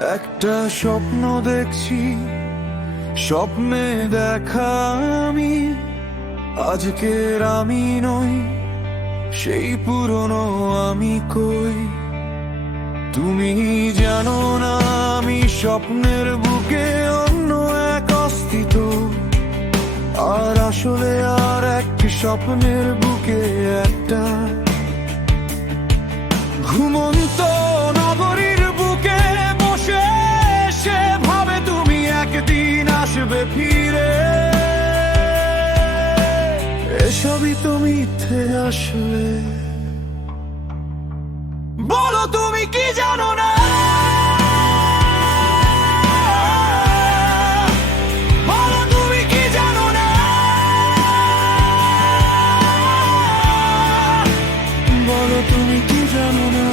একটা স্বপ্ন দেখছি, স্বপ্নে দেখা আমি আজকের আমি নই, সেই পুরনো আমি কই। তুমি জানো না আমি স্বপ্নের বুকে অন্য এক অস্তিত্ব, আর আসলে আর একটি স্বপ্নের বুকে একটা ঘুমন্ত নগরীর বুকে বসে সে ভাবে তুমি একদিন আসবে ফিরে। এসবই তো মিথ্যে আসলে, বলো তুমি কি জানো না? বলো তুমি কি জানো না? বলো তুমি কি জানো না?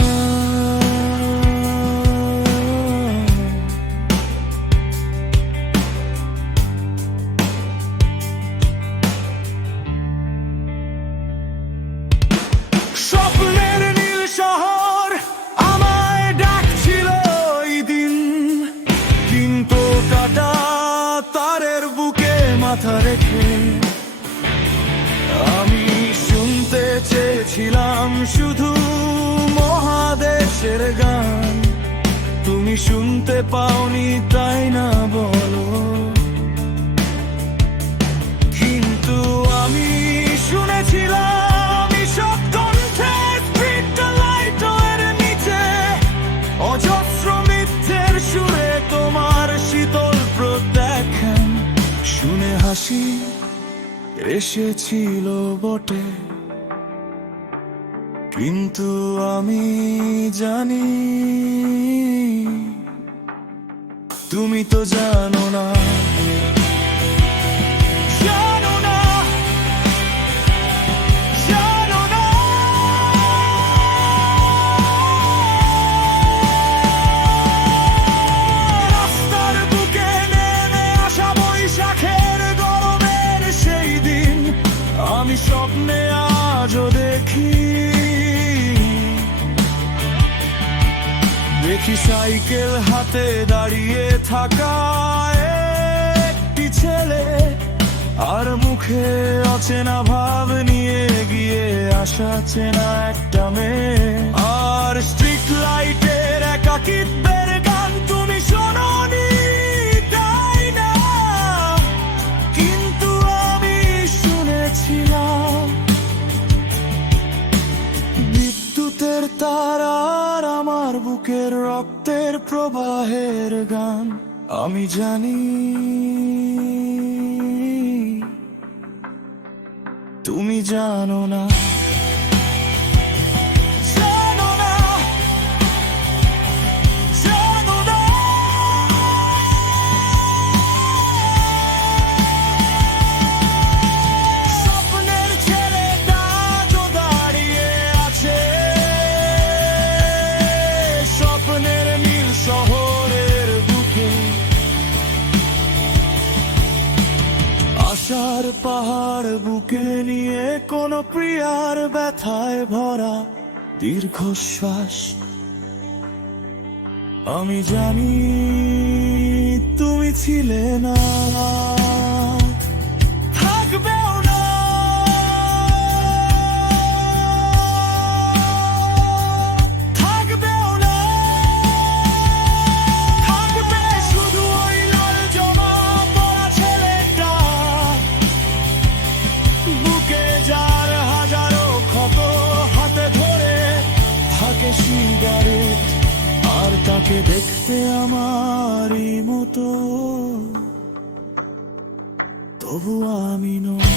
স্বপ্নের নীল শহর আমায় ডাকছিল ওই দিন, কিন্তু কাটা তারের বুকে মাথা রেখে আমি শুনতে চেয়েছিলাম শুধু মহাদেশের গান। তুমি শুনতে পাওনি তাই না বলো, কিন্তু আমি শুনেছিলাম অজস্র মিথ্যের সুরে তোমার শীতল প্রত্যাখ্যান শুনে হাসি এসেছিল বটে, কিন্তু আমি জানি তুমি তো জানো না। আমি স্বপ্নে আজও দেখি সাইকেল হাতে দাঁড়িয়ে থাকা একটি ছেলে, আর মুখে অচেনা ভাব নিয়ে গিয়ে আসা চেনা একটা মেয়ে। আর স্ট্রিট লাইটের একাকিত্বের গান তুমি শোনোনি তাই না, কিন্তু আমি শুনেছিলাম বিদ্যুতের তারার আমার বুকের রক্তের প্রবাহের গান। আমি জানি তুমি জানো না। আশার পাহাড় বুকে নিয়ে কোন প্রিয়ার ব্যথায় ভরা দীর্ঘশ্বাস। আমি জানি তুমি ছিলে না, থাকবেও না, থাকবেও না, থাকবে শুধু ওই লাল জমা পড়া ছেলেটা, বুকে যার হাজারো ক্ষত, হাতে ধরে থাকে সিগারেট, আর তাকে দেখতে আমারই মতো, তবু আমি নই।